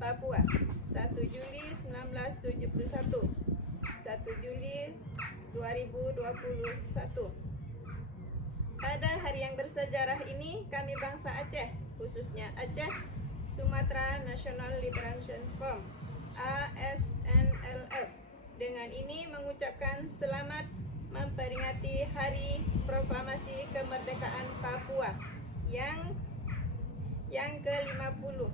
Papua 1 Juli 1971 1 Juli 2021. Pada hari yang bersejarah ini, kami bangsa Aceh, khususnya Aceh Sumatera National Liberation Front ASNLF, dengan ini mengucapkan selamat memperingati Hari Proklamasi Kemerdekaan Papua yang ke-50.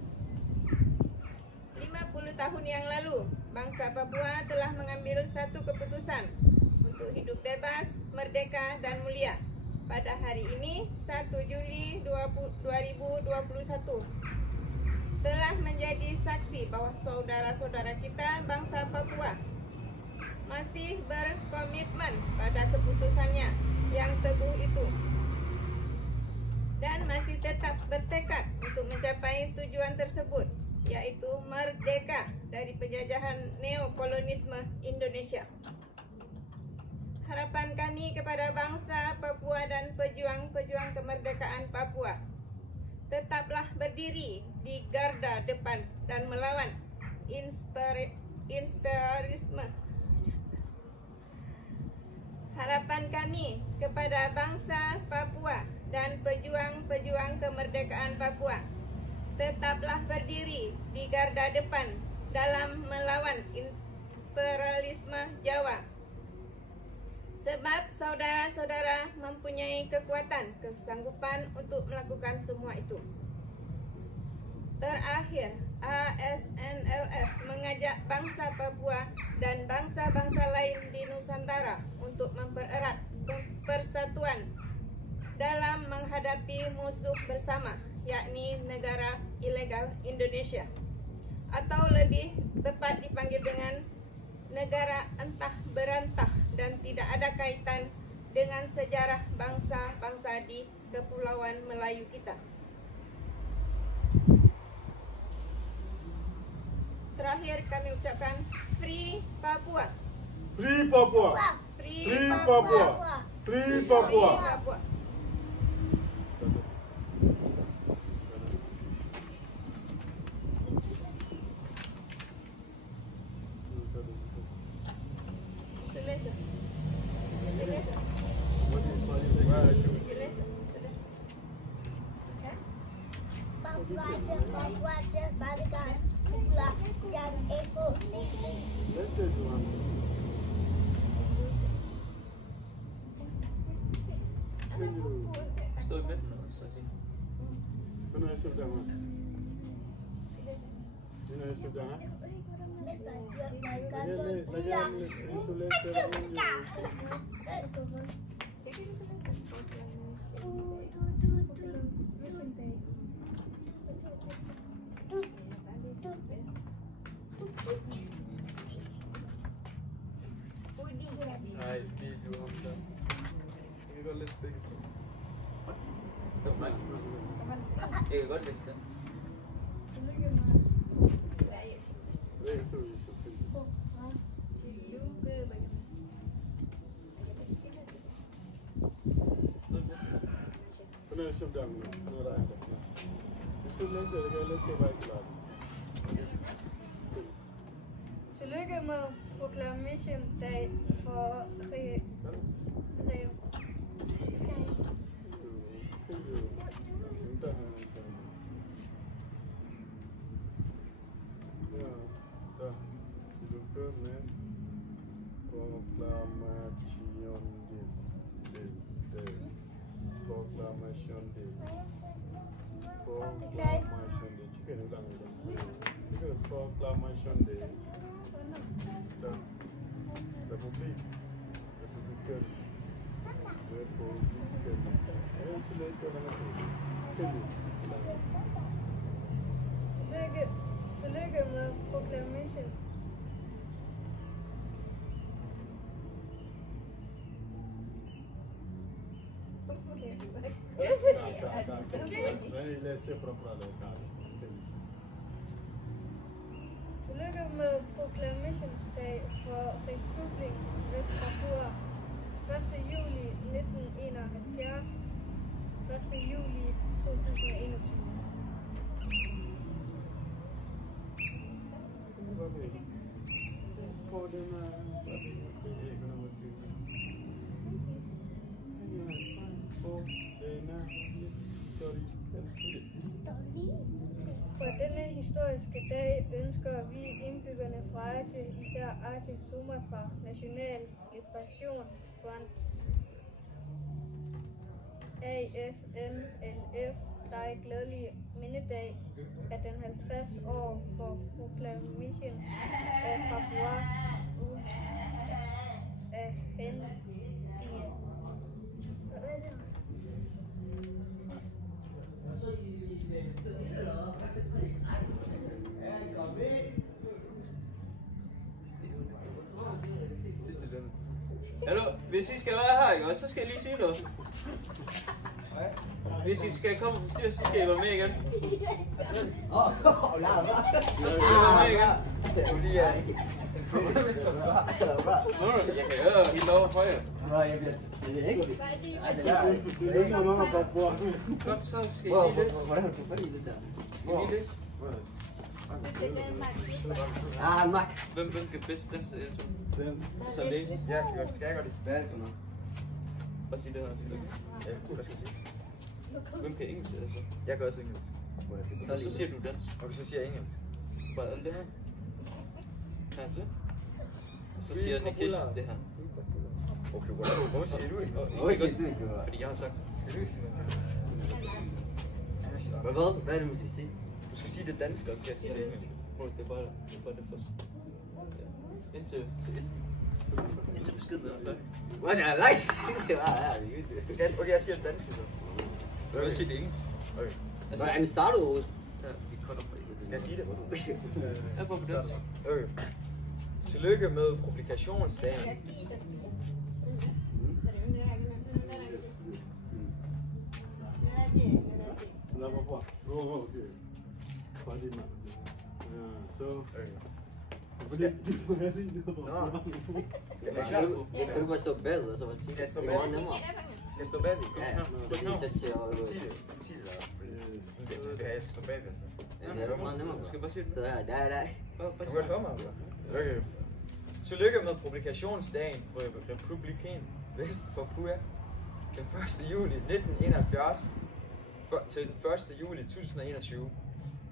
50 tahun yang lalu, bangsa Papua telah mengambil satu keputusan untuk hidup bebas, merdeka, dan mulia. Pada hari ini, 1 Juli 2021, telah menjadi saksi bahwa saudara-saudara kita bangsa Papua masih berkomitmen pada keputusannya yang teguh itu dan masih tetap bertekad untuk mencapai tujuan tersebut, yaitu merdeka dari penjajahan neokolonisme Indonesia. Harapan kami kepada bangsa Papua dan pejuang-pejuang kemerdekaan Papua, tetaplah berdiri di garda depan dan melawan imperialisme. Harapan kami kepada bangsa Papua dan pejuang-pejuang kemerdekaan Papua, tetaplah berdiri di garda depan dalam melawan imperialisme Jawa. Sebab saudara-saudara mempunyai kekuatan, kesanggupan untuk melakukan semua itu. Terakhir, ASNLF mengajak bangsa Papua dan bangsa-bangsa lain di Nusantara untuk mempererat persatuan dalam menghadapi musuh bersama, yakni negara ilegal Indonesia, atau lebih tepat dipanggil dengan negara entah berantah dan tidak ada kaitan dengan sejarah bangsa-bangsa di Kepulauan Melayu kita. Terakhir kami ucapkan Free Papua. Free Papua. Free Free Papua. Papua. Free Papua. Free Papua. Tillykke med Proclamation Day for Proclamation Day. Tillykke med Proclamation. Tillykke med Proklamationsdag for Republik Vest-Papua 1. juli 1971, 1. juli 2021. På denne historiske dag ønsker vi indbyggerne fra Aceh, især Aceh Sumatra National Liberation Front, ASNLF, dig glædelig mindedag af den 50 år for proklamation af Papua Uafhængighed. Hvad er det? Sidst. Hallo, hvis I skal være her, ikke også, så skal jeg lige sige noget. Hvis I skal komme på styr, så skal I være med igen. Så skal I være med igen. Jeg kan høre helt over for jer. Godt, så skal I lige lidt. Skal I lige lidt? Hvem kan bedst dem, så jeg tror? Så læse. Ja, skal jeg godt det? Hvad er det for noget? Bare sig det her. Hvad skal jeg sige? Hvem kan engelsk, altså? Jeg kan også engelsk. Og så siger du dansk. Og så siger jeg engelsk. Bare alt det her. Her til. Og så siger Nikesh det her. Okay, hvor siger du ikke? Fordi jeg har sagt. Hvad er det, man skal sige? Du skal sige det dansk, og så skal jeg sige det engelsk. Prøv, det er bare det første. Ja. Indtil beskeden er færdig. Hvad er det? Okay, jeg siger det danske så. Du kan sige det engelsk. Okay. Altså, Men starter du? Ja, vi kommer på det. Skal jeg sige det? Jeg prøver på dansk. Okay. Tillykke med publikationsdagen. Skal du bare stå bagud og så bare sige? Skal jeg stå bagud? Skal jeg stå bagud? Ja, så lige sig og sig det. Ja, jeg skal stå bagud. Ja, det er meget nemmere. Du skal bare sige det. Så der. Du kan godt høre mig, eller? Okay. Tillykke med publikationsdagen for Republiken Vest Papua den 1. juli 1971 til den 1. juli 2021.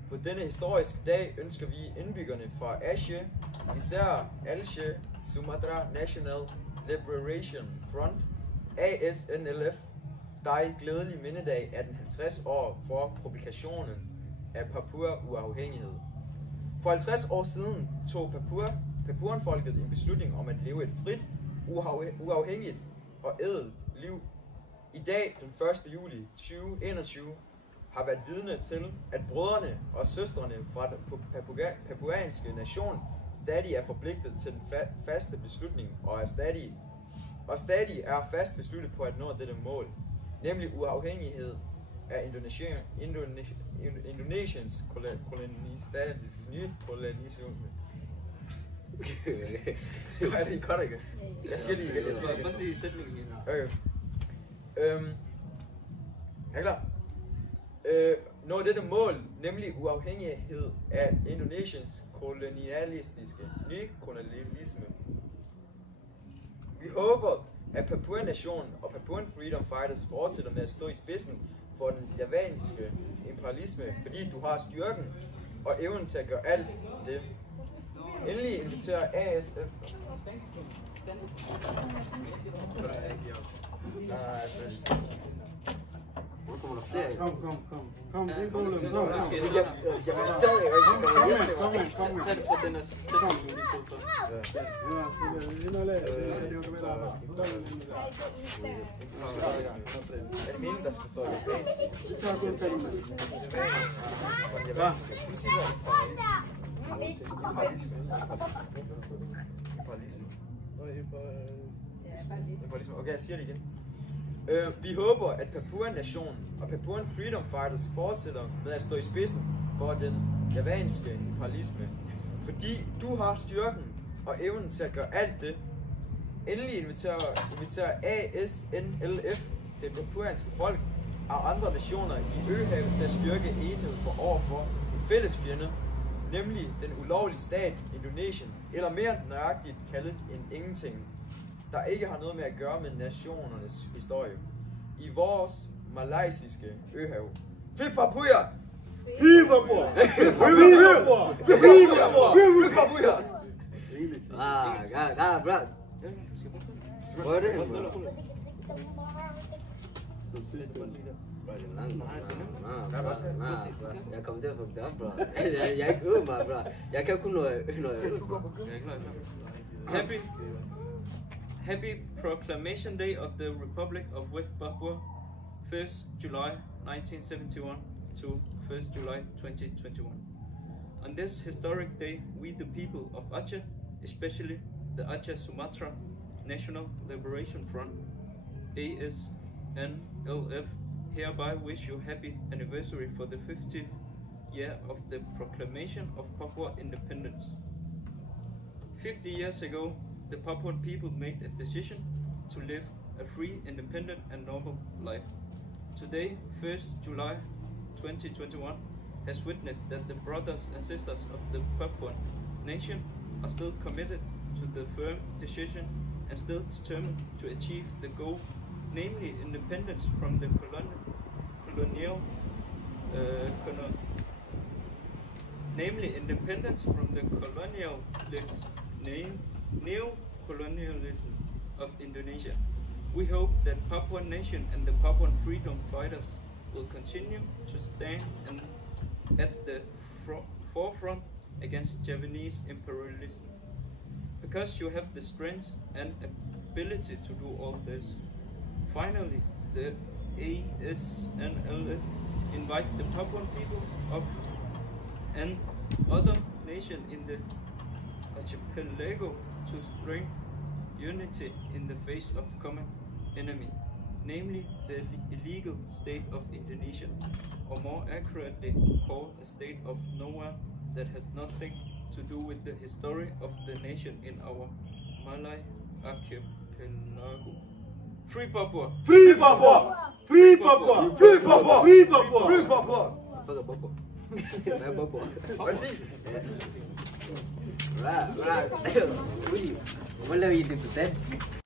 På denne historiske dag ønsker vi indbyggerne fra Aceh, især Aceh Sumatra National Liberation Front, ASNLF, dig glædelig mindedag af den 50 år for publikationen af Papua Uafhængighed. For 50 år siden tog Papuan-folket en beslutning om at leve et frit, uafhængigt og ædelt liv. I dag, den 1. juli 2021, har været vidne til, at brødrene og søstrene fra den papuanske nation stadig er forpligtet til den faste beslutning og stadig er fast besluttet på at nå dette mål, nemlig uafhængighed af Indonesiens nye kolonisation. Nej, det er godt ikke. Jeg siger det igen. Bare sige sætningen igen. Okay. Er klar? Nå dette mål, nemlig uafhængighed af Indonesiens nykolonialisme. Vi håber, at Papuan-nationen og Papuan Freedom Fighters fortsætter med at stå i spidsen for den javanske imperialisme, fordi du har styrken og evnen til at gøre alt det. Endelig inviterer ASF. Kom, ingen problem. Tag det på den her Er det meningen, der skal stå i Okay, jeg siger det igen. Vi håber, at Papuan-nationen og Papuan Freedom Fighters fortsætter med at stå i spidsen for den javanske imperialisme, fordi du har styrken og evnen til at gøre alt det. Endelig inviterer ASNLF, det papuanske folk og andre nationer i Øhavet til at styrke enhed for overfor en fælles fjende, nemlig den ulovlige stat Indonesien, eller mere nøjagtigt kaldet en ingenting, der ikke har noget med at gøre med nationernes historie. I vores malaysiske øhav. Fri Papua! Free Papua! Free Papua! Free Papua! Fri Papua! Bro. Hvor er det? Jeg kommer til at fuck det op, bro. Jeg er ikke ude mig, bro. Jeg kan kun noget. Happy Proclamation Day of the Republic of West Papua, 1st July 1971 to 1st July 2021. On this historic day, we the people of Aceh, especially the Aceh Sumatra National Liberation Front, ASNLF, hereby wish you happy anniversary for the 50th year of the proclamation of Papua independence. 50 years ago, the Papuan people made a decision to live a free, independent and normal life. Today, 1st July 2021, has witnessed that the brothers and sisters of the Papuan nation are still committed to the firm decision and still determined to achieve the goal, namely independence from the colonialism neo-colonialism of Indonesia. We hope that Papuan nation and the Papuan freedom fighters will continue to stand at the forefront against Javanese imperialism. Because you have the strength and ability to do all this. Finally, the ASNLF invites the Papuan people of and other nations in the archipelago to strengthen unity in the face of common enemy, namely the illegal state of Indonesia, or more accurately called a state of nowhere that has nothing to do with the history of the nation in our Malay archipelago. Free Papua! Free Papua! Free Papua! Free Papua! Free Papua! Free Papua! Fuck a bubble. Bubble. Right. Right. What are you independent?